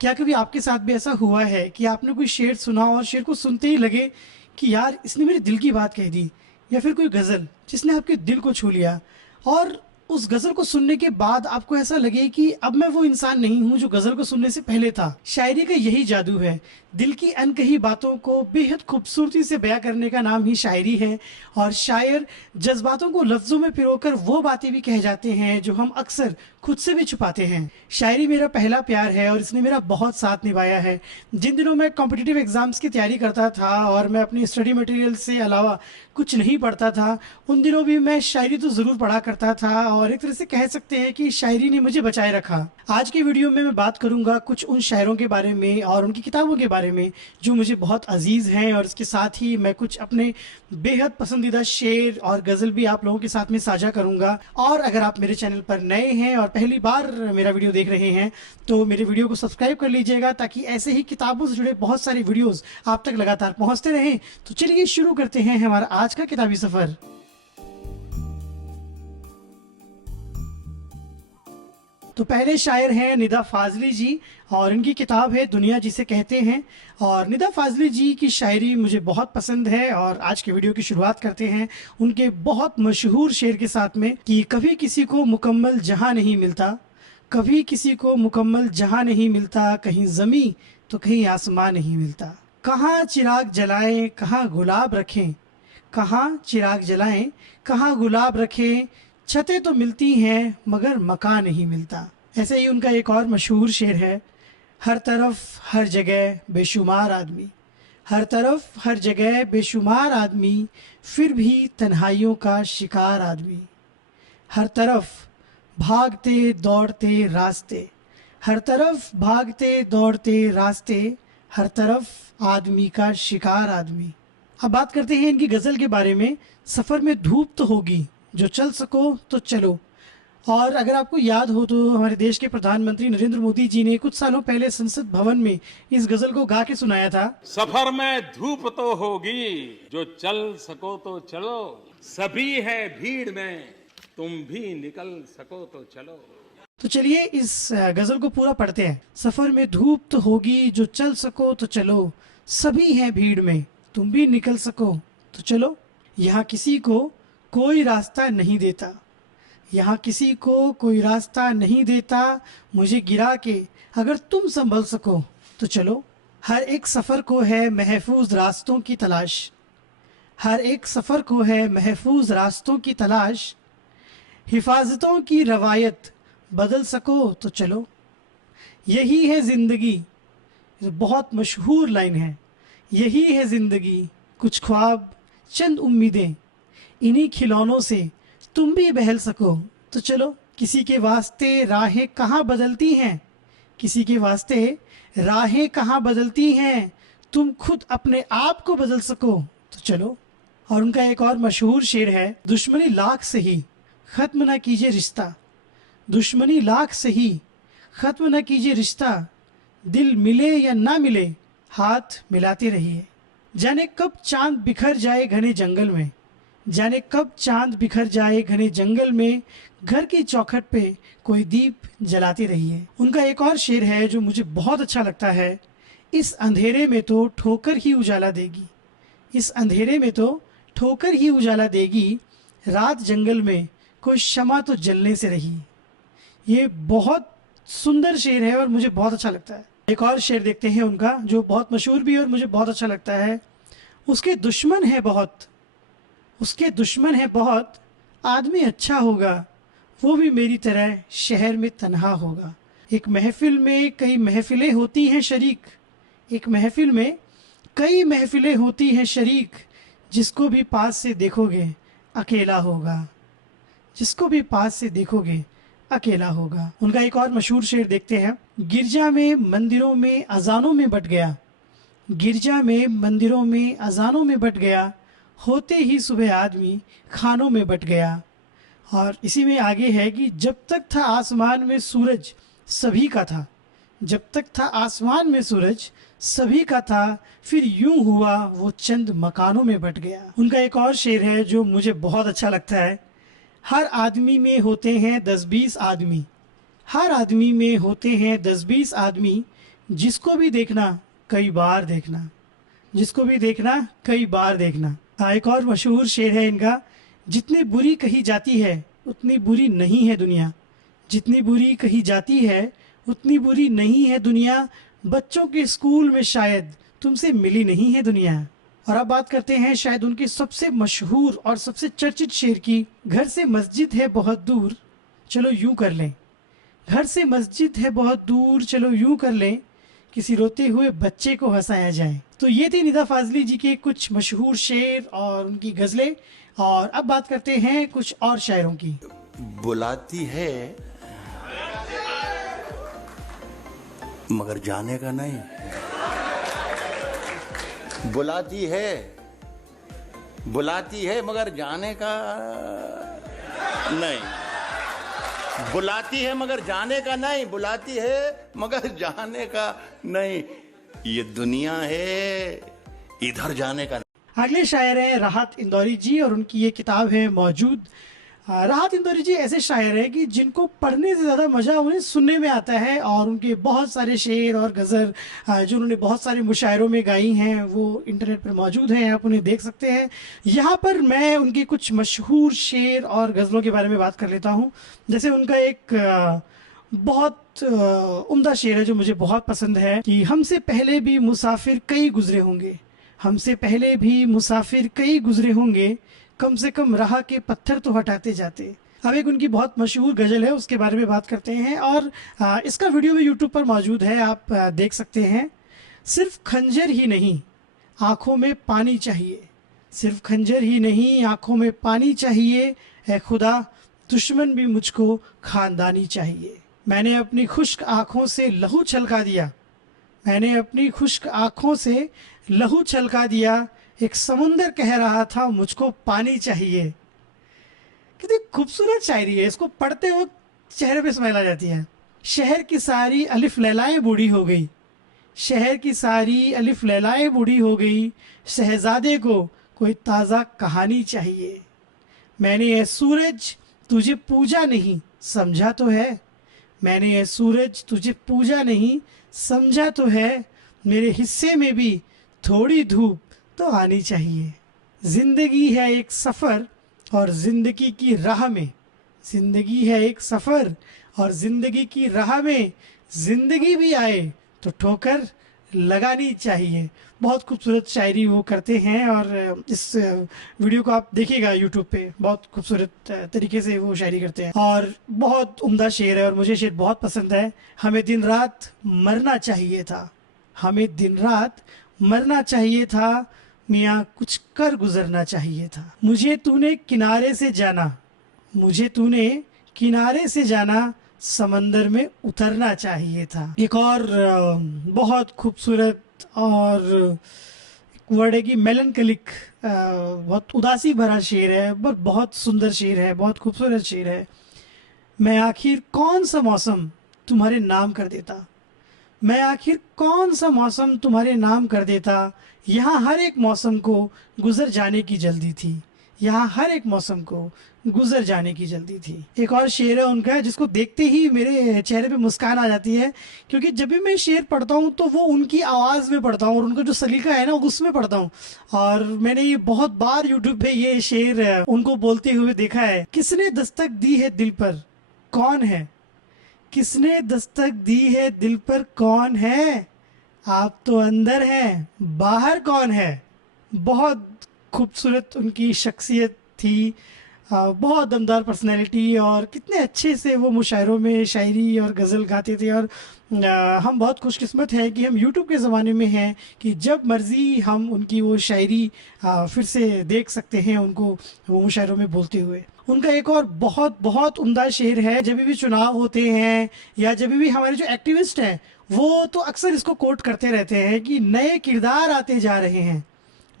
क्या कभी आपके साथ भी ऐसा हुआ है कि आपने कोई शेर सुना और शेर को सुनते ही लगे कि यार इसने मेरे दिल की बात कह दी, या फिर कोई गज़ल जिसने आपके दिल को छू लिया, और उस गज़ल को सुनने के बाद आपको ऐसा लगे कि अब मैं वो इंसान नहीं हूँ जो गज़ल को सुनने से पहले था। शायरी का यही जादू है, दिल की अनकही बातों को बेहद खूबसूरती से बयां करने का नाम ही शायरी है। और शायर जज्बातों को लफ्ज़ों में पिरोकर वो बातें भी कह जाते हैं जो हम अक्सर खुद से भी छुपाते हैं। शायरी मेरा पहला प्यार है और इसने मेरा बहुत साथ निभाया है। जिन दिनों मैं कॉम्पिटिटिव एग्ज़ाम्स की तैयारी करता था और मैं अपनी स्टडी मटेरियल से अलावा कुछ नहीं पढ़ता था, उन दिनों भी मैं शायरी तो ज़रूर पढ़ा करता था और एक तरह से कह सकते हैं कि शायरी ने मुझे बचाए रखा। आज के वीडियो में मैं बात करूंगा कुछ उन शायरों के बारे में और उनकी किताबों के बारे में जो मुझे बहुत अजीज़ हैं, और इसके साथ ही मैं कुछ अपने बेहद पसंदीदा शेर और गज़ल भी आप लोगों के साथ में साझा करूंगा। और अगर आप मेरे चैनल पर नए हैं और पहली बार मेरा वीडियो देख रहे हैं तो मेरे वीडियो को सब्सक्राइब कर लीजिएगा, ताकि ऐसे ही किताबों से जुड़े बहुत सारे वीडियोस आप तक लगातार पहुंचते रहें। तो चलिए शुरू करते हैं हमारा आज का किताबी सफ़र। तो पहले शायर हैं निदा फाजली जी, और इनकी किताब है दुनिया जिसे कहते हैं। और निदा फाजली जी की शायरी मुझे बहुत पसंद है, और आज के वीडियो की शुरुआत करते हैं उनके बहुत मशहूर शेर के साथ में कि कभी किसी को मुकम्मल जहां नहीं मिलता, कभी किसी को मुकम्मल जहां नहीं मिलता, कहीं ज़मीं तो कहीं आसमां नहीं मिलता। कहाँ चिराग जलाएं कहाँ गुलाब रखें, कहाँ चिराग जलाएं कहाँ गुलाब रखें, छतें तो मिलती हैं मगर मकान नहीं मिलता। ऐसे ही उनका एक और मशहूर शेर है, हर तरफ हर जगह बेशुमार आदमी, हर तरफ हर जगह बेशुमार आदमी, फिर भी तन्हाइयों का शिकार आदमी। हर तरफ भागते दौड़ते रास्ते, हर तरफ भागते दौड़ते रास्ते, हर तरफ आदमी का शिकार आदमी। अब बात करते हैं इनकी गज़ल के बारे में। सफ़र में धूप तो होगी, जो चल सको तो चलो। और अगर आपको याद हो तो हमारे देश के प्रधानमंत्री नरेंद्र मोदी जी ने कुछ सालों पहले संसद भवन में इस गज़ल को गा के सुनाया था। सफर में धूप तो होगी, जो चल सको तो चलो, सभी है भीड़ में, तुम भी निकल सको तो चलो। तो चलिए इस गज़ल को पूरा पढ़ते हैं। सफ़र में धूप तो होगी, जो चल सको तो चलो, सभी हैं भीड़ में, तुम भी निकल सको तो चलो। यहाँ किसी को कोई रास्ता नहीं देता, यहाँ किसी को कोई रास्ता नहीं देता, मुझे गिरा के अगर तुम संभल सको तो चलो। हर एक सफ़र को है महफूज रास्तों की तलाश, हर एक सफ़र को है महफूज रास्तों की तलाश, हिफाजतों की रवायत बदल सको तो चलो। यही है ज़िंदगी, ये बहुत मशहूर लाइन है, यही है ज़िंदगी, कुछ ख्वाब चंद उम्मीदें, इन्हीं खिलौनों से तुम भी बहल सको तो चलो। किसी के वास्ते राहें कहाँ बदलती हैं, किसी के वास्ते राहें कहाँ बदलती हैं, तुम खुद अपने आप को बदल सको तो चलो। और उनका एक और मशहूर शेर है, दुश्मनी लाख सही ख़त्म ना कीजिए रिश्ता, दुश्मनी लाख सही ख़त्म ना कीजिए रिश्ता, दिल मिले या ना मिले हाथ मिलाते रहिए। जाने कब चांद बिखर जाए घने जंगल में, जाने कब चांद बिखर जाए घने जंगल में, घर की चौखट पे कोई दीप जलाते रहिए। उनका एक और शेर है जो मुझे बहुत अच्छा लगता है, इस अंधेरे में तो ठोकर ही उजाला देगी, इस अंधेरे में तो ठोकर ही उजाला देगी, रात जंगल में कोई शमा तो जलने से रही। ये बहुत सुंदर शेर है और मुझे बहुत अच्छा लगता है। एक और शेर देखते हैं उनका जो बहुत मशहूर भी है और मुझे बहुत अच्छा लगता है। उसके दुश्मन है बहुत, उसके दुश्मन है बहुत, आदमी अच्छा होगा वो भी मेरी तरह शहर में तन्हा होगा। एक महफिल में कई महफिलें होती हैं शरीक, एक महफिल में कई महफिलें होती हैं शरीक, जिसको भी पास से देखोगे अकेला होगा, जिसको भी पास से देखोगे अकेला होगा। उनका एक और मशहूर शेर देखते हैं, गिरजा में मंदिरों में अजानों में बट गया, गिरजा में मंदिरों में अजानों में बट गया, होते ही सुबह आदमी खानों में बट गया। और इसी में आगे है कि जब तक था आसमान में सूरज सभी का था, जब तक था आसमान में सूरज सभी का था, फिर यूं हुआ वो चंद मकानों में बट गया। उनका एक और शेर है जो मुझे बहुत अच्छा लगता है, हर आदमी में होते हैं 10-20 आदमी, हर आदमी में होते हैं 10-20 आदमी, जिसको भी देखना कई बार देखना, जिसको भी देखना कई बार देखना। एक और मशहूर शेर है इनका, जितनी बुरी कही जाती है उतनी बुरी नहीं है दुनिया, जितनी बुरी कही जाती है उतनी बुरी नहीं है दुनिया, बच्चों के स्कूल में शायद तुमसे मिली नहीं है दुनिया। और अब बात करते हैं शायद उनकी सबसे मशहूर और सबसे चर्चित शेर की। घर से मस्जिद है बहुत दूर, चलो यूं कर लें, घर से मस्जिद है बहुत दूर, चलो यूं कर लें, किसी रोते हुए बच्चे को हंसाया जाए। तो ये थी निदा फाजली जी के कुछ मशहूर शेर और उनकी गज़लें। और अब बात करते हैं कुछ और शायरों की। बुलाती है मगर जाने का नहीं, बुलाती है मगर जाने का नहीं, बुलाती है मगर जाने का नहीं, बुलाती है मगर जाने का नहीं, ये दुनिया है इधर जाने का नहीं। अगले शायर हैं राहत इंदौरी जी और उनकी ये किताब है मौजूद। राहत इंदौरी जी ऐसे शायर हैं कि जिनको पढ़ने से ज़्यादा मज़ा उन्हें सुनने में आता है। और उनके बहुत सारे शेर और गज़ल जो उन्होंने बहुत सारे मुशायरों में गाई हैं वो इंटरनेट पर मौजूद हैं, आप उन्हें देख सकते हैं। यहाँ पर मैं उनके कुछ मशहूर शेर और गज़लों के बारे में बात कर लेता हूँ। जैसे उनका एक बहुत उम्दा शेर है जो मुझे बहुत पसंद है कि हमसे पहले भी मुसाफिर कई गुजरे होंगे, हमसे पहले भी मुसाफिर कई गुजरे होंगे, कम से कम राह के पत्थर तो हटाते जाते। अब एक उनकी बहुत मशहूर गज़ल है उसके बारे में बात करते हैं। और इसका वीडियो भी यूट्यूब पर मौजूद है, आप देख सकते हैं। सिर्फ खंजर ही नहीं आँखों में पानी चाहिए, सिर्फ खंजर ही नहीं आँखों में पानी चाहिए, है खुदा दुश्मन भी मुझको खानदानी चाहिए। मैंने अपनी खुश्क आँखों से लहू छलका दिया, मैंने अपनी खुश्क आँखों से लहू छलका दिया, एक समुंदर कह रहा था मुझको पानी चाहिए। कितनी खूबसूरत शायरी है, इसको पढ़ते वक्त चेहरे पे स्माइल आ जाती है। शहर की सारी अलिफ लैलाएं बूढ़ी हो गई, शहर की सारी अलिफ लैलाएं बूढ़ी हो गई, शहजादे को कोई ताज़ा कहानी चाहिए। मैंने ये सूरज तुझे पूजा नहीं समझा तो है, मैंने ये सूरज तुझे पूजा नहीं समझा तो है, मेरे हिस्से में भी थोड़ी धूप तो आनी चाहिए। ज़िंदगी है एक सफ़र और ज़िंदगी की राह में, ज़िंदगी है एक सफ़र और ज़िंदगी की राह में, ज़िंदगी भी आए तो ठोकर लगानी चाहिए। बहुत खूबसूरत शायरी वो करते हैं और इस वीडियो को आप देखिएगा यूट्यूब पे, बहुत खूबसूरत तरीके से वो शायरी करते हैं और बहुत उम्दा शेर है और मुझे शेर बहुत पसंद है। हमें दिन रात मरना चाहिए था, हमें दिन रात मरना चाहिए था, मियाँ कुछ कर गुजरना चाहिए था। मुझे तूने किनारे से जाना, मुझे तूने किनारे से जाना, समंदर में उतरना चाहिए था। एक और बहुत खूबसूरत और वर्ड है कि मेलनकलिक, बहुत उदासी भरा शेर है, बट बहुत सुंदर शेर है, बहुत खूबसूरत शेर है। मैं आखिर कौन सा मौसम तुम्हारे नाम कर देता, मैं आखिर कौन सा मौसम तुम्हारे नाम कर देता, यहाँ हर एक मौसम को गुजर जाने की जल्दी थी, यहाँ हर एक मौसम को गुजर जाने की जल्दी थी। एक और शेर है उनका जिसको देखते ही मेरे चेहरे पे मुस्कान आ जाती है, क्योंकि जब भी मैं शेर पढ़ता हूँ तो वो उनकी आवाज़ में पढ़ता हूँ और उनका जो सलीका है ना उसमें पढ़ता हूँ। और मैंने ये बहुत बार यूट्यूब पे ये शेर उनको बोलते हुए देखा है। किसने दस्तक दी है दिल पर कौन है, किसने दस्तक दी है दिल पर कौन है, आप तो अंदर हैं बाहर कौन है। बहुत खूबसूरत उनकी शख्सियत थी, बहुत दमदार पर्सनैलिटी और कितने अच्छे से वो मुशायरों में शायरी और गज़ल गाते थे। और हम बहुत खुशकिस्मत हैं कि हम यूट्यूब के ज़माने में हैं कि जब मर्ज़ी हम उनकी वो शायरी फिर से देख सकते हैं, उनको वो मुशायरों में बोलते हुए। उनका एक और बहुत बहुत उम्दा शेर है, जब भी चुनाव होते हैं या जब भी हमारे जो एक्टिविस्ट हैं वो तो अक्सर इसको कोट करते रहते हैं कि नए किरदार आते जा रहे हैं,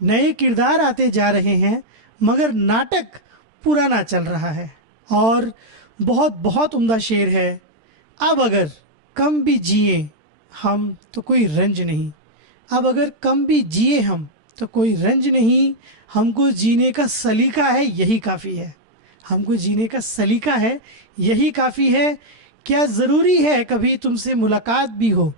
नए किरदार आते जा रहे हैं, मगर नाटक पुराना चल रहा है। और बहुत बहुत उम्दा शेर है, अब अगर कम भी जिए हम तो कोई रंज नहीं, अब अगर कम भी जिए हम तो कोई रंज नहीं, हमको जीने का सलीका है यही काफ़ी है, हमको जीने का सलीका है यही काफ़ी है। क्या ज़रूरी है कभी तुमसे मुलाकात भी हो,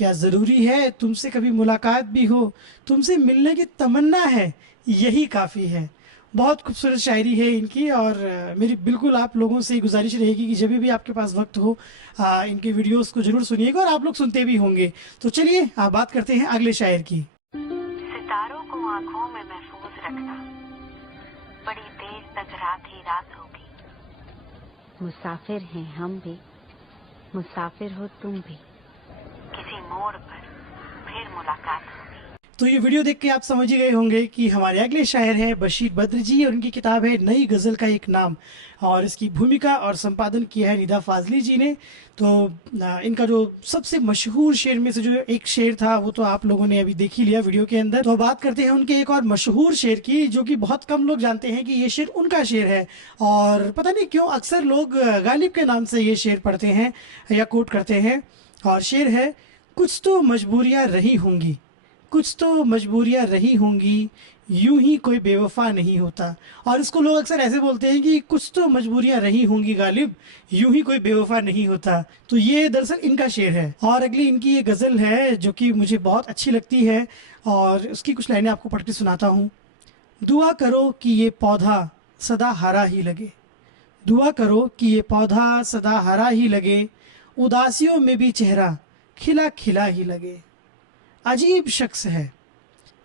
क्या ज़रूरी है तुमसे कभी मुलाकात भी हो, तुमसे मिलने की तमन्ना है, यही काफ़ी है। बहुत खूबसूरत शायरी है इनकी, और मेरी बिल्कुल आप लोगों से गुजारिश रहेगी कि जब भी आपके पास वक्त हो इनके वीडियोस को ज़रूर सुनिएगा, और आप लोग सुनते भी होंगे। तो चलिए बात करते हैं अगले शायर की। सितारों को आंखों में महफूज रखना, बड़ी देर तक रात ही रात होगी। मुसाफिर हैं हम भी, मुसाफिर हो तुम भी, किसी मोड़ पर फिर मुलाकात होगी। तो ये वीडियो देख के आप समझ ही गए होंगे कि हमारे अगले शायर हैं बशीर बद्र जी, और उनकी किताब है नई गज़ल का एक नाम, और इसकी भूमिका और संपादन किया है निदा फाजली जी ने। तो इनका जो सबसे मशहूर शेर में से जो एक शेर था वो तो आप लोगों ने अभी देख ही लिया वीडियो के अंदर। तो बात करते हैं उनके एक और मशहूर शेर की, जो कि बहुत कम लोग जानते हैं कि ये शेर उनका शेर है, और पता नहीं क्यों अक्सर लोग गालिब के नाम से ये शेर पढ़ते हैं या कोट करते हैं। और शेर है, कुछ तो मजबूरियाँ रही होंगी, कुछ तो मजबूरियाँ रही होंगी, यूं ही कोई बेवफा नहीं होता। और इसको लोग अक्सर ऐसे बोलते हैं कि कुछ तो मजबूरियाँ रही होंगी गालिब, यूं ही कोई बेवफा नहीं होता। तो ये दरअसल इनका शेर है। और अगली इनकी ये गज़ल है जो कि मुझे बहुत अच्छी लगती है, और उसकी कुछ लाइनें आपको पढ़ के सुनाता हूँ। दुआ करो कि ये पौधा सदा हरा ही लगे, दुआ करो कि ये पौधा सदा हरा ही लगे, उदासियों में भी चेहरा खिला खिला ही लगे। अजीब शख्स है,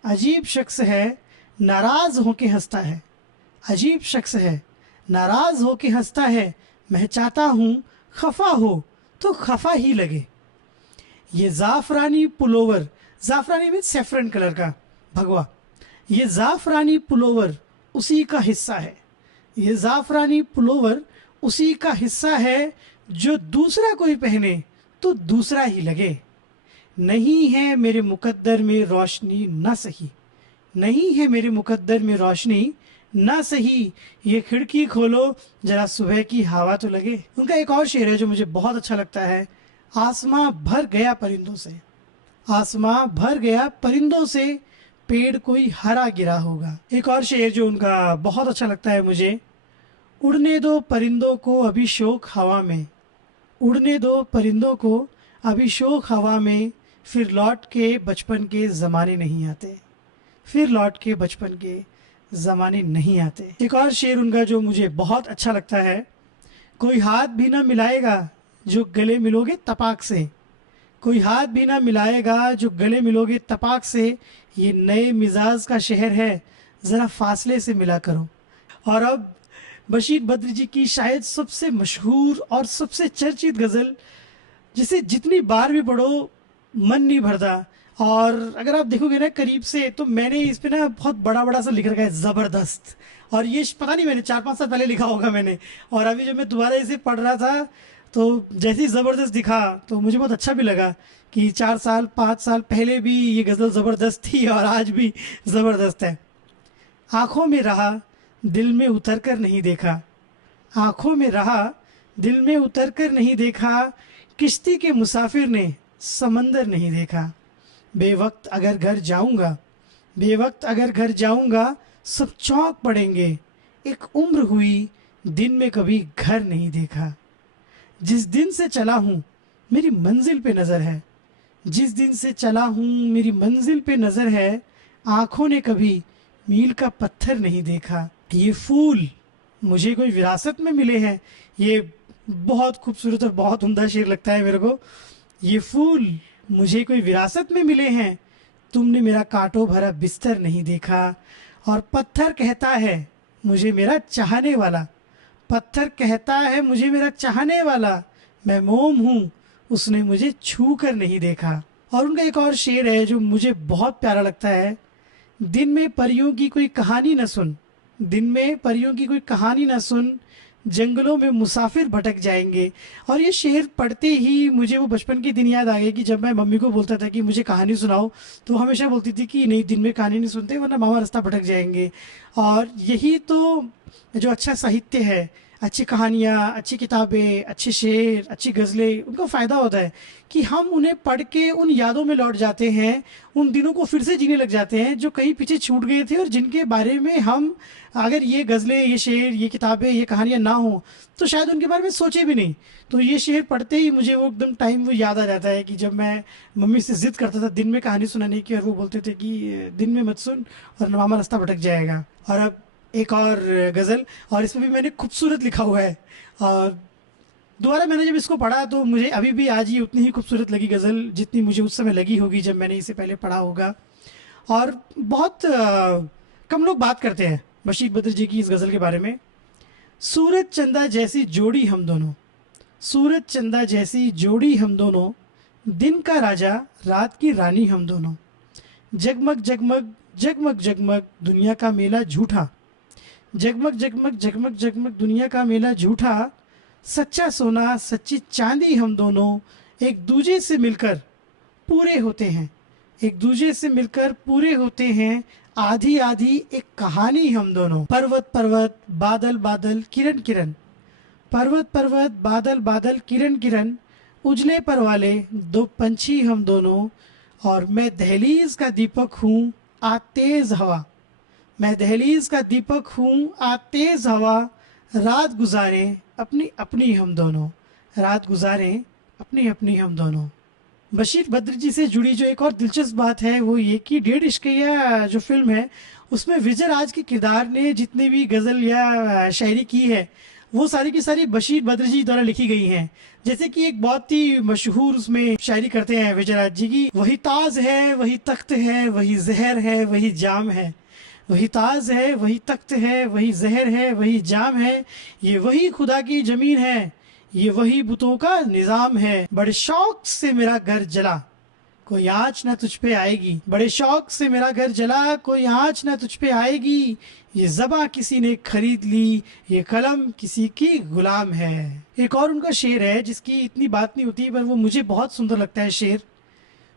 अजीब शख्स है, नाराज़ होके हंसता है, अजीब शख्स है, नाराज़ होके हंसता है, मैं चाहता हूँ खफा हो तो खफा ही लगे। ये ज़ाफ़रानी पुलोवर, ज़ाफ़रानी मीन्स सेफ्रन कलर का भगवा, ये ज़ाफ़रानी पुलोवर उसी का हिस्सा है, ये ज़ाफ़रानी पुलोवर उसी का हिस्सा है, जो दूसरा कोई पहने तो दूसरा ही लगे। नहीं है मेरे मुकद्दर में रोशनी ना सही, नहीं है मेरे मुकद्दर में रोशनी ना सही, ये खिड़की खोलो जरा सुबह की हवा तो लगे। उनका एक और शेर है जो मुझे बहुत अच्छा लगता है, आसमां भर गया परिंदों से, आसमां भर गया परिंदों से, पेड़ कोई हरा गिरा होगा। एक और शेर जो उनका बहुत अच्छा लगता है मुझे, उड़ने दो परिंदों को अभी शौक हवा में, उड़ने दो परिंदों को अभी शौक हवा में, फिर लौट के बचपन के ज़माने नहीं आते, फिर लौट के बचपन के ज़माने नहीं आते। एक और शेर उनका जो मुझे बहुत अच्छा लगता है, कोई हाथ भी ना मिलाएगा जो गले मिलोगे तपाक से, कोई हाथ भी ना मिलाएगा जो गले मिलोगे तपाक से, ये नए मिजाज का शहर है ज़रा फासले से मिला करो। और अब बशीर बद्र जी की शायद सबसे मशहूर और सबसे चर्चित गज़ल, जिसे जितनी बार भी पढ़ो मन नहीं भरता। और अगर आप देखोगे ना करीब से, तो मैंने इस पे ना बहुत बड़ा बड़ा सा लिख रखा है ज़बरदस्त, और ये पता नहीं मैंने 4-5 साल पहले लिखा होगा मैंने, और अभी जब मैं दोबारा इसे पढ़ रहा था तो जैसे ही ज़बरदस्त दिखा तो मुझे बहुत अच्छा भी लगा कि 4 साल 5 साल पहले भी ये गज़ल ज़बरदस्त थी और आज भी ज़बरदस्त है। आँखों में रहा दिल में उतर कर नहीं देखा, आँखों में रहा दिल में उतर कर नहीं देखा, किश्ती के मुसाफिर ने समंदर नहीं देखा। बेवक्त अगर घर जाऊंगा, बेवक्त अगर घर जाऊंगा, सब चौंक पड़ेंगे, एक उम्र हुई दिन में कभी घर नहीं देखा। जिस दिन से चला हूँ मेरी मंजिल पे नज़र है, जिस दिन से चला हूँ मेरी मंजिल पे नज़र है, आँखों ने कभी मील का पत्थर नहीं देखा। ये फूल मुझे कोई विरासत में मिले हैं, ये बहुत खूबसूरत और बहुत उम्दा शेर लगता है मेरे को। ये फूल मुझे कोई विरासत में मिले हैं, तुमने मेरा कांटों भरा बिस्तर नहीं देखा। और पत्थर कहता है मुझे मेरा चाहने वाला, पत्थर कहता है मुझे मेरा चाहने वाला, मैं मोम हूँ उसने मुझे छू कर नहीं देखा। और उनका एक और शेर है जो मुझे बहुत प्यारा लगता है, दिन में परियों की कोई कहानी न सुन, दिन में परियों की कोई कहानी न सुन, जंगलों में मुसाफिर भटक जाएंगे। और ये शेर पढ़ते ही मुझे वो बचपन के दिन याद आ गए कि जब मैं मम्मी को बोलता था कि मुझे कहानी सुनाओ, तो हमेशा बोलती थी कि नहीं, दिन में कहानी नहीं सुनते वरना मामा रास्ता भटक जाएंगे। और यही तो जो अच्छा साहित्य है, अच्छी कहानियाँ, अच्छी किताबें, अच्छे शेर, अच्छी गज़लें, उनका फ़ायदा होता है कि हम उन्हें पढ़ के उन यादों में लौट जाते हैं, उन दिनों को फिर से जीने लग जाते हैं जो कहीं पीछे छूट गए थे और जिनके बारे में हम, अगर ये गज़लें, ये शेर, ये किताबें, ये कहानियाँ ना हों तो शायद उनके बारे में सोचे भी नहीं। तो ये शेर पढ़ते ही मुझे वो एकदम टाइम वो याद आ जाता है कि जब मैं मम्मी से ज़िद करता था दिन में कहानी सुनाने की और वो बोलते थे कि दिन में मत सुन और मामा रास्ता भटक जाएगा। और अब एक और गज़ल, और इसमें भी मैंने खूबसूरत लिखा हुआ है, और दोबारा मैंने जब इसको पढ़ा तो मुझे अभी भी आज ही उतनी ही खूबसूरत लगी गज़ल जितनी मुझे उस समय लगी होगी जब मैंने इसे पहले पढ़ा होगा। और बहुत कम लोग बात करते हैं बशीर बद्र जी की इस गज़ल के बारे में। सूरज चंदा जैसी जोड़ी हम दोनों, सूरज चंदा जैसी जोड़ी हम दोनों, दिन का राजा रात की रानी हम दोनों, जगमग जगमग जगमग जगमग दुनिया का मेला झूठा, जगमग जगमग जगमग जगमग दुनिया का मेला झूठा, सच्चा सोना सच्ची चांदी हम दोनों, एक दूजे से मिलकर पूरे होते हैं, एक दूजे से मिलकर पूरे होते हैं, आधी आधी एक कहानी हम दोनों। पर्वत पर्वत बादल बादल किरण किरण, पर्वत पर्वत बादल बादल किरण किरण, उजले पर वाले दो पंछी हम दोनों, और मैं दहलीज का दीपक हूँ आ तेज हवा, मैं दहलीज का दीपक हूँ आ तेज हवा, रात गुजारें अपनी अपनी हम दोनों, रात गुजारें अपनी अपनी हम दोनों। बशीर बद्र जी से जुड़ी जो एक और दिलचस्प बात है वो ये कि डेढ़ इश्किया जो फिल्म है उसमें विजय राज के किरदार ने जितनी भी गज़ल या शायरी की है वो सारी की सारी बशीर बद्र जी द्वारा लिखी गई हैं। जैसे कि एक बहुत ही मशहूर उसमें शायरी करते हैं विजय राज जी की, वही ताज है वही तख्त है वही जहर है वही जाम है, वही ताज है वही तख्त है वही जहर है वही जाम है, ये वही खुदा की ज़मीन है ये वही बुतों का निज़ाम है, बड़े शौक से मेरा घर जला कोई आँच ना तुझ पे आएगी, बड़े शौक से मेरा घर जला कोई आँच ना तुझ पे आएगी, ये ज़बां किसी ने खरीद ली ये कलम किसी की गुलाम है। एक और उनका शेर है जिसकी इतनी बात नहीं होती पर वो मुझे बहुत सुंदर लगता है शेर।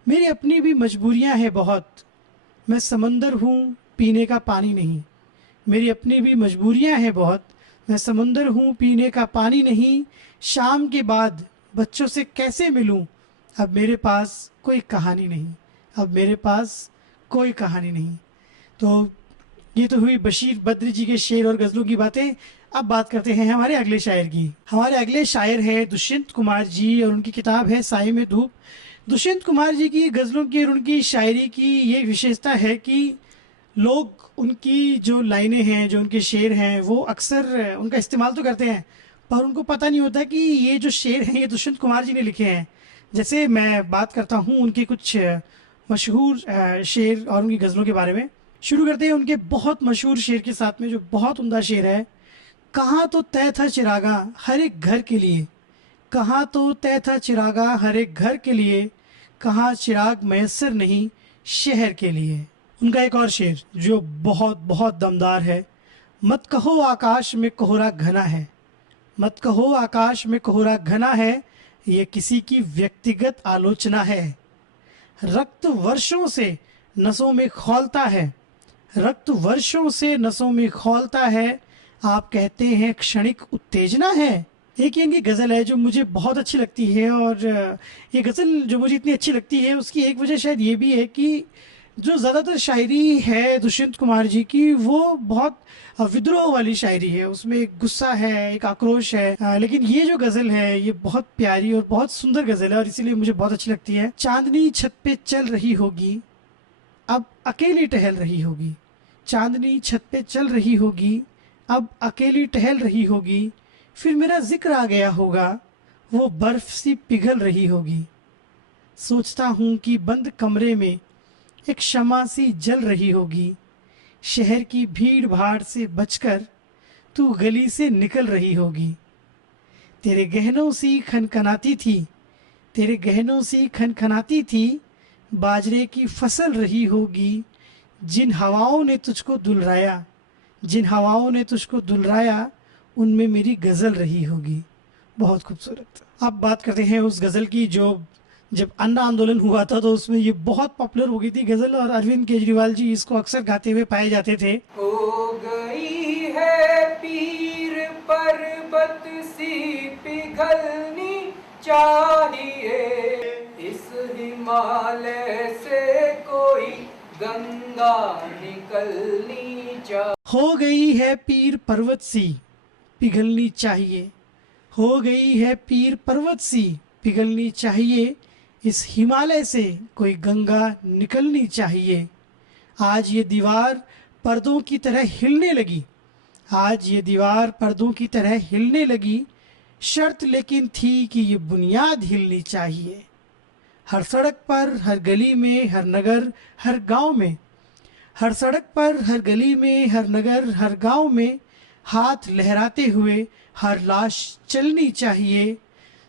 मेरी अपनी भी मजबूरियां हैं बहुत, मैं समंदर हूँ पीने का पानी नहीं, मेरी अपनी भी मजबूरियां हैं बहुत, मैं समंदर हूँ पीने का पानी नहीं, शाम के बाद बच्चों से कैसे मिलूं, अब मेरे पास कोई कहानी नहीं, अब मेरे पास कोई कहानी नहीं। तो ये तो हुई बशीर बद्र जी के शेर और गज़लों की बातें। अब बात करते हैं हमारे अगले शायर की। हमारे अगले शायर है दुष्यंत कुमार जी और उनकी किताब है साए में धूप। दुष्यंत कुमार जी की गज़लों की और उनकी शायरी की ये विशेषता है कि लोग उनकी जो लाइनें हैं जो उनके शेर हैं वो अक्सर उनका इस्तेमाल तो करते हैं पर उनको पता नहीं होता कि ये जो शेर हैं ये दुष्यंत कुमार जी ने लिखे हैं। जैसे मैं बात करता हूँ उनके कुछ मशहूर शेर और उनकी गज़लों के बारे में। शुरू करते हैं उनके बहुत मशहूर शेर के साथ में जो बहुत उम्दा शेर है। कहाँ तो तय था चिरागा हर एक घर के लिए, कहाँ तो तय था चिरागा हर एक घर के लिए, कहाँ चिराग मैसर नहीं शहर के लिए। उनका एक और शेर जो बहुत बहुत दमदार है। मत कहो आकाश में कोहरा घना है, मत कहो आकाश में कोहरा घना है, ये किसी की व्यक्तिगत आलोचना है। रक्त वर्षों से नसों में खौलता है, रक्त वर्षों से नसों में खौलता है, आप कहते हैं क्षणिक उत्तेजना है। एक ये इनकी गज़ल है जो मुझे बहुत अच्छी लगती है और ये गज़ल जो मुझे इतनी अच्छी लगती है उसकी एक वजह शायद ये भी है कि जो ज़्यादातर शायरी है दुष्यंत कुमार जी की वो बहुत विद्रोह वाली शायरी है, उसमें एक गुस्सा है एक आक्रोश है। लेकिन ये जो गज़ल है ये बहुत प्यारी और बहुत सुंदर गज़ल है और इसीलिए मुझे बहुत अच्छी लगती है। चांदनी छत पे चल रही होगी अब अकेली टहल रही होगी, चांदनी छत पे चल रही होगी अब अकेली टहल रही होगी, फिर मेरा जिक्र आ गया होगा वो बर्फ सी पिघल रही होगी। सोचता हूँ कि बंद कमरे में एक शमा सी जल रही होगी, शहर की भीड़ भाड़ से बचकर तू गली से निकल रही होगी। तेरे गहनों सी खनखनाती थी, तेरे गहनों सी खनखनाती थी, बाजरे की फसल रही होगी, जिन हवाओं ने तुझको दुलराया, जिन हवाओं ने तुझको दुलराया, उनमें मेरी गज़ल रही होगी। बहुत खूबसूरत। अब बात करते हैं उस गज़ल की जो जब अन्ना आंदोलन हुआ था तो उसमें ये बहुत पॉपुलर हो गई थी गज़ल और अरविंद केजरीवाल जी इसको अक्सर गाते हुए पाए जाते थे। हो गई है पीर पर्वत निकलनी चाहिए, इस हिमालय से कोई गंगा निकलनी चाहिए। हो गई है पीर पर्वत सी पिघलनी चाहिए, हो गई है पीर पर्वत सी पिघलनी चाहिए, इस हिमालय से कोई गंगा निकलनी चाहिए। आज ये दीवार पर्दों की तरह हिलने लगी, आज ये दीवार पर्दों की तरह हिलने लगी, शर्त लेकिन थी कि ये बुनियाद हिलनी चाहिए। हर सड़क पर, हर गली में, हर नगर, हर गांव में, हर सड़क पर, हर गली में, हर नगर, हर गांव में, हाथ लहराते हुए हर लाश चलनी चाहिए।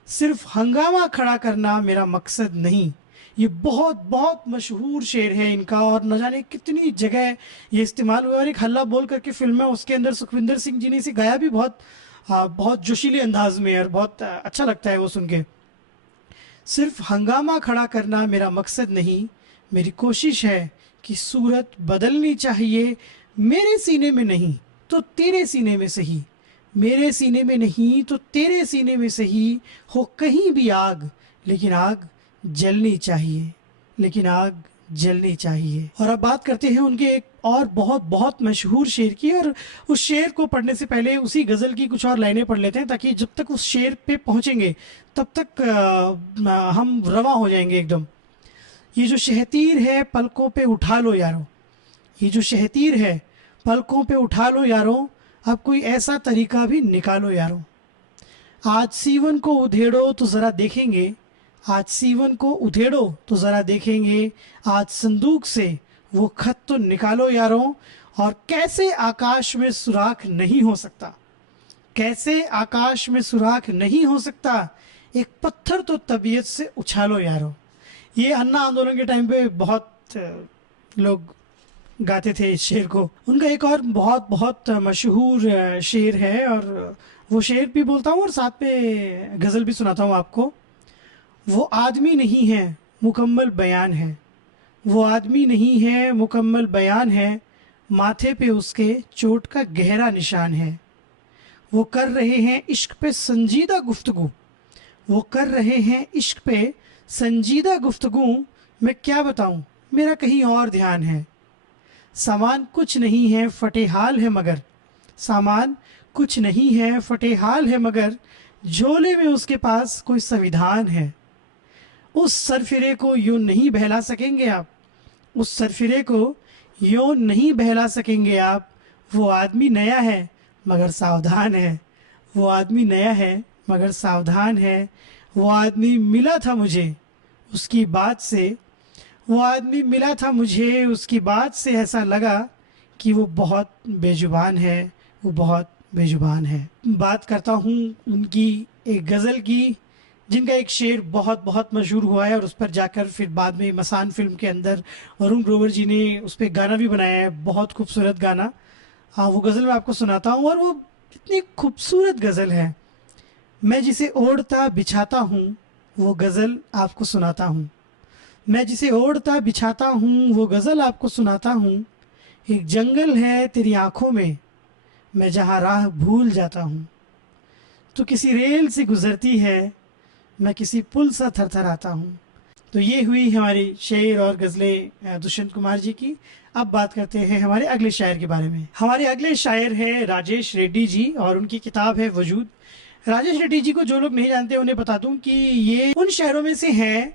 सिर्फ हंगामा खड़ा करना मेरा मकसद नहीं। ये बहुत बहुत मशहूर शेर है इनका, और न जाने कितनी जगह ये इस्तेमाल हुआ। और एक हल्ला बोल करके फिल्म है, उसके अंदर सुखविंदर सिंह जी ने इसे गाया भी बहुत जोशीले अंदाज में, और बहुत अच्छा लगता है वो सुन के। सिर्फ हंगामा खड़ा करना मेरा मकसद नहीं, मेरी कोशिश है कि सूरत बदलनी चाहिए। मेरे सीने में नहीं तो तेरे सीने में सही, मेरे सीने में नहीं तो तेरे सीने में सही, हो कहीं भी आग लेकिन आग जलनी चाहिए, लेकिन आग जलनी चाहिए। और अब बात करते हैं उनके एक और बहुत बहुत मशहूर शेर की, और उस शेर को पढ़ने से पहले उसी गज़ल की कुछ और लाइनें पढ़ लेते हैं, ताकि जब तक उस शेर पे पहुंचेंगे तब तक हम रवा हो जाएंगे एकदम। ये जो शहतीर है पलकों पे उठा लो यारो, ये जो शहतीर है पलकों पे उठा लो यारो, अब कोई ऐसा तरीका भी निकालो यारो। आज सीवन को उधेड़ो तो ज़रा देखेंगे, आज सीवन को उधेड़ो तो ज़रा देखेंगे, आज संदूक से वो खत तो निकालो यारों। और कैसे आकाश में सुराख नहीं हो सकता, कैसे आकाश में सुराख नहीं हो सकता, एक पत्थर तो तबीयत से उछालो यारों। ये अन्ना आंदोलन के टाइम पे बहुत लोग गाते थे इस शेर को। उनका एक और बहुत बहुत मशहूर शेर है, और वो शेर भी बोलता हूँ और साथ में गज़ल भी सुनाता हूँ आपको। वो आदमी नहीं है मुकम्मल बयान है, वो आदमी नहीं है मुकम्मल बयान है, माथे पे उसके चोट का गहरा निशान है। वो कर रहे हैं इश्क पे संजीदा गुफ्तगू, वो कर रहे हैं इश्क पे संजीदा गुफ्तगू, मैं क्या बताऊं मेरा कहीं और ध्यान है। सामान कुछ नहीं है फटे हाल है मगर, सामान कुछ नहीं है फटे हाल है मगर, झोले में उसके पास कोई संविधान है। उस सरफिरे को यूं नहीं बहला सकेंगे आप, उस सरफिरे को यूं नहीं बहला सकेंगे आप। वो आदमी नया है मगर सावधान है, वो आदमी नया है मगर सावधान है। वो आदमी मिला था मुझे उसकी बात से, वो आदमी मिला था मुझे उसकी बात से, ऐसा लगा कि वो बहुत बेजुबान है, वो बहुत बेजुबान है। बात करता हूँ उनकी एक गज़ल की, जिनका एक शेर बहुत बहुत मशहूर हुआ है, और उस पर जाकर फिर बाद में मसान फिल्म के अंदर वरुण ग्रोवर जी ने उस पर गाना भी बनाया है, बहुत खूबसूरत गाना। हाँ, वो गज़ल मैं आपको सुनाता हूँ, और वो इतनी खूबसूरत गज़ल है। मैं जिसे ओढ़ता बिछाता हूँ वो गज़ल आपको सुनाता हूँ, मैं जिसे ओढ़ता बिछाता हूँ वो गज़ल आपको सुनाता हूँ। एक जंगल है तेरी आँखों में, मैं जहाँ राह भूल जाता हूँ। तो किसी रेल से गुज़रती है, मैं किसी पुल सा थरथराता हूँ। तो ये हुई हमारी शेर और गज़लें दुष्यंत कुमार जी की। अब बात करते हैं हमारे अगले शायर के बारे में। हमारे अगले शायर हैं राजेश रेड्डी जी, और उनकी किताब है वजूद। राजेश रेड्डी जी को जो लोग नहीं जानते उन्हें बता दूं कि ये उन शायरों में से हैं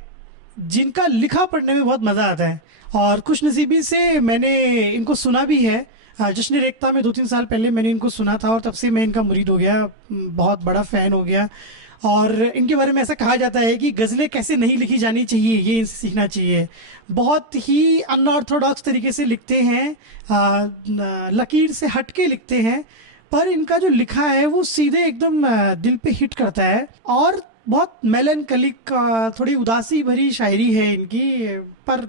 जिनका लिखा पढ़ने में बहुत मज़ा आता है, और खुशनसीबी से मैंने इनको सुना भी है। जश्न रेख्ता में 2-3 साल पहले मैंने इनको सुना था, और तब से मैं इनका मुरीद हो गया, बहुत बड़ा फ़ैन हो गया। और इनके बारे में ऐसा कहा जाता है कि गज़लें कैसे नहीं लिखी जानी चाहिए, ये इनसे सीखना चाहिए। बहुत ही अनऑर्थोडॉक्स तरीके से लिखते हैं, लकीर से हट के लिखते हैं, पर इनका जो लिखा है वो सीधे एकदम दिल पे हिट करता है। और बहुत मेलनकलिक, थोड़ी उदासी भरी शायरी है इनकी, पर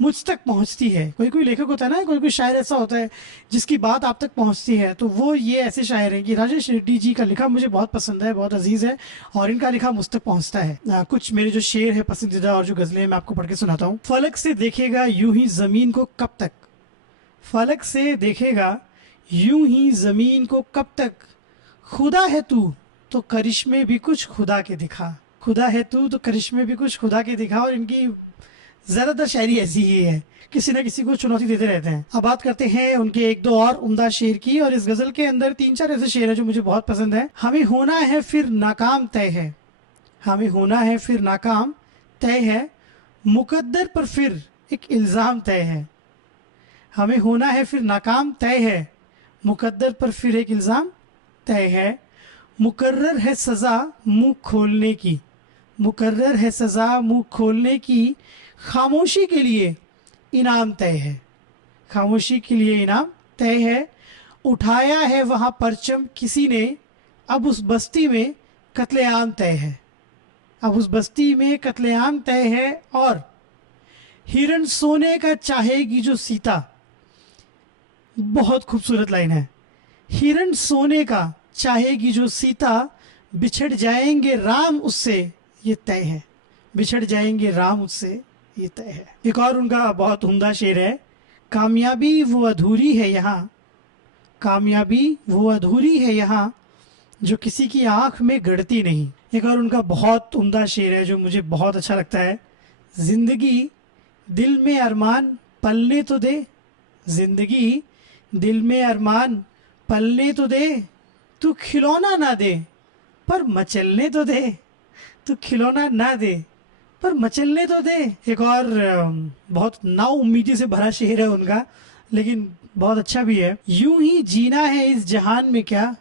मुझ तक पहुंचती है। कोई कोई लेखक होता है ना, कोई कोई शायर ऐसा होता है जिसकी बात आप तक पहुंचती है, तो वो ये ऐसे शायर हैं कि राजेश रेड्डी जी का लिखा मुझे बहुत पसंद है, बहुत अजीज़ है, और इनका लिखा मुझ तक पहुंचता है। कुछ मेरे जो शेर है पसंदीदा और जो गज़लें मैं आपको पढ़ के सुनाता हूँ। फलक से देखेगा यूं ही ज़मीन को कब तक, फलक से देखेगा यूं ही ज़मीन को कब तक, खुदा है तू तो करिश्मे भी कुछ खुदा के दिखा। खुदा है तू तो करिश्मे भी कुछ खुदा के दिखा। और इनकी ज़्यादातर शायरी ऐसी ही है, किसी न किसी को चुनौती देते रहते हैं। अब बात करते हैं उनके एक दो और उम्दा शेर की। और इस गज़ल के अंदर 3-4 ऐसे शेर हैं जो मुझे बहुत पसंद है। हमें होना है फिर नाकाम तय है, हमें होना है फिर नाकाम तय है, मुकद्दर पर फिर एक इल्ज़ाम तय है। हमें होना है फिर नाकाम तय है, मुकद्दर पर फिर एक इल्ज़ाम तय है। मुकर्रर है सज़ा मुंह खोलने की, मुकर्रर है सज़ा मुंह खोलने की, खामोशी के लिए इनाम तय है, खामोशी के लिए इनाम तय है। उठाया है वहाँ परचम किसी ने, अब उस बस्ती में कत्लेआम तय है, अब उस बस्ती में कत्लेआम तय है। और हिरण सोने का चाहेगी जो सीता, बहुत खूबसूरत लाइन है। हिरण सोने का चाहेगी जो सीता, बिछड़ जाएंगे राम उससे ये तय है, बिछड़ जाएंगे राम उससे ये तय है। एक और उनका बहुत उम्दा शेर है, कामयाबी वो अधूरी है यहाँ, कामयाबी वो अधूरी है यहाँ, जो किसी की आंख में गड़ती नहीं। एक और उनका बहुत उम्दा शेर है जो मुझे बहुत अच्छा लगता है, जिंदगी दिल में अरमान पलने तो दे, जिंदगी दिल में अरमान पलने तो दे, तू खिलौना ना दे पर मचलने तो दे, तू खिलौना ना दे पर मचलने तो दे। एक और बहुत नाउम्मीदी से भरा शेर है उनका, लेकिन बहुत अच्छा भी है। यूं ही जीना है इस जहान में क्या,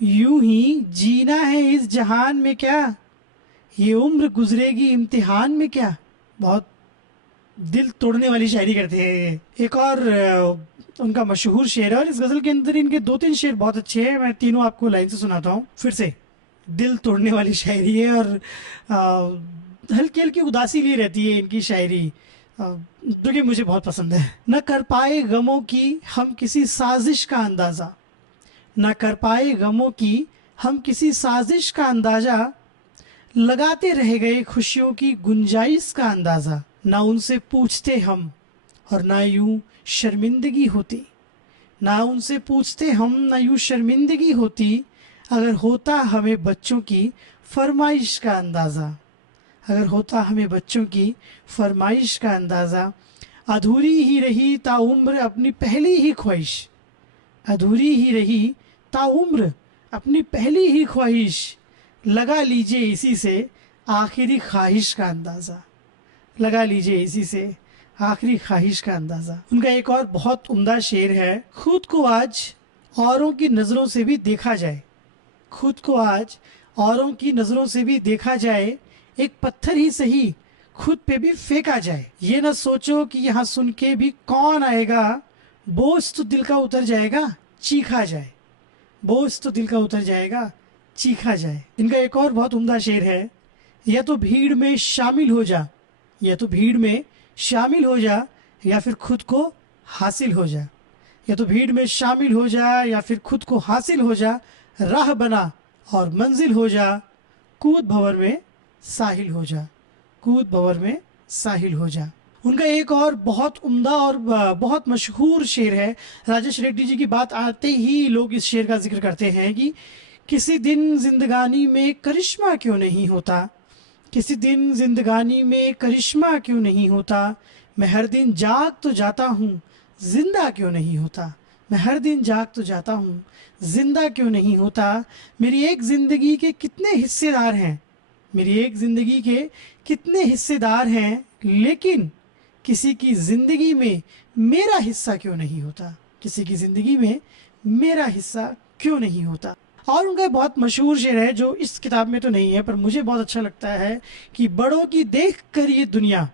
यूं ही जीना है इस जहान में क्या, ये उम्र गुजरेगी इम्तिहान में क्या। बहुत दिल तोड़ने वाली शायरी करते हैं ये। एक और उनका मशहूर शेर है, और इस गज़ल के अंदर इनके 2-3 शेर बहुत अच्छे हैं। मैं तीनों आपको लाइन से सुनाता हूँ। फिर से दिल तोड़ने वाली शायरी है, और हल्की हल्की उदासी ली रहती है इनकी शायरी, जो कि मुझे बहुत पसंद है। न कर पाए गमों की हम किसी साजिश का अंदाज़ा, न कर पाए गमों की हम किसी साजिश का अंदाज़ा, लगाते रह गए खुशियों की गुंजाइश का अंदाज़ा। ना उनसे पूछते हम और ना यूं शर्मिंदगी होती, ना उनसे पूछते हम ना यूं शर्मिंदगी होती, अगर होता हमें बच्चों की फरमाइश का अंदाज़ा, अगर होता हमें बच्चों की फरमाइश का अंदाज़ा। अधूरी ही रही ताउम्र अपनी पहली ही ख्वाहिश, अधूरी ही रही ताउम्र अपनी पहली ही ख्वाहिश, लगा लीजिए इसी से आखिरी ख्वाहिश का अंदाज़ा, लगा लीजिए इसी से आखिरी ख्वाहिश का अंदाज़ा। उनका एक और बहुत उम्दा शेर है, खुद को आज औरों की नज़रों से भी देखा जाए, खुद को आज औरों की नज़रों से भी देखा जाए, एक पत्थर ही सही खुद पे भी फेंका जाए। ये ना सोचो कि यहाँ सुन के भी कौन आएगा, बोझ तो दिल का उतर जाएगा चीखा जाए, बोझ तो दिल का उतर जाएगा चीखा जाए। इनका एक और बहुत उम्दा शेर है, या तो भीड़ में शामिल हो जा, या तो भीड़ में शामिल हो जा, या फिर खुद को हासिल हो जा, या तो भीड़ में शामिल हो जा या फिर खुद को हासिल हो जा, राह बना और मंजिल हो जा, कूद भंवर में साहिल हो जा, कूद भंवर में साहिल हो जा। उनका एक और बहुत उम्दा और बहुत मशहूर शेर है। राजेश रेड्डी जी की बात आते ही लोग इस शेर का जिक्र करते हैं कि किसी दिन जिंदगानी में करिश्मा क्यों नहीं होता, किसी दिन जिंदगानी में करिश्मा क्यों नहीं होता, मैं हर दिन जाग तो जाता हूँ जिंदा क्यों नहीं होता, मैं हर दिन जाग तो जाता हूँ जिंदा क्यों नहीं होता। मेरी एक ज़िंदगी के कितने हिस्सेदार हैं, मेरी एक ज़िंदगी के कितने हिस्सेदार हैं, लेकिन किसी की ज़िंदगी में मेरा हिस्सा क्यों नहीं होता, किसी की ज़िंदगी में मेरा हिस्सा क्यों नहीं होता। और उनका बहुत मशहूर शेर है जो इस किताब में तो नहीं है पर मुझे बहुत अच्छा लगता है कि बड़ों की देख कर ये दुनिया,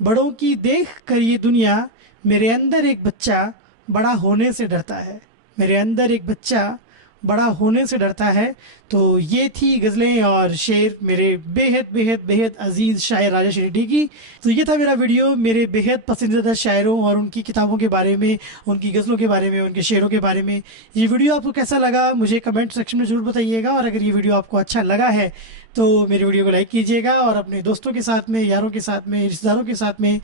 बड़ों की देख कर ये दुनिया, मेरे अंदर एक बच्चा बड़ा होने से डरता है, मेरे अंदर एक बच्चा बड़ा होने से डरता है। तो ये थी गज़लें और शेर मेरे बेहद बेहद बेहद अजीज़ शायर राजेश रेड्डी की। तो ये था मेरा वीडियो मेरे बेहद पसंदीदा शायरों और उनकी किताबों के बारे में, उनकी गज़लों के बारे में, उनके शेरों के बारे में। ये वीडियो आपको कैसा लगा मुझे कमेंट सेक्शन में ज़रूर बताइएगा, और अगर ये वीडियो आपको अच्छा लगा है तो मेरी वीडियो को लाइक कीजिएगा और अपने दोस्तों के साथ में, यारों के साथ में, रिश्तेदारों के साथ में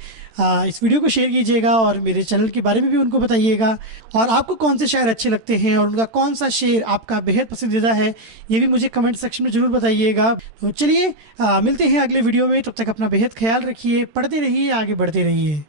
इस वीडियो को शेयर कीजिएगा और मेरे चैनल के बारे में भी उनको बताइएगा। और आपको कौन से शायर अच्छे लगते हैं और उनका कौन सा शेर आपका बेहद पसंदीदा है, ये भी मुझे कमेंट सेक्शन में जरूर बताइएगा। तो चलिए मिलते हैं अगले वीडियो में, तब तक अपना बेहद ख्याल रखिए, पढ़ते रहिए, आगे बढ़ते रहिए।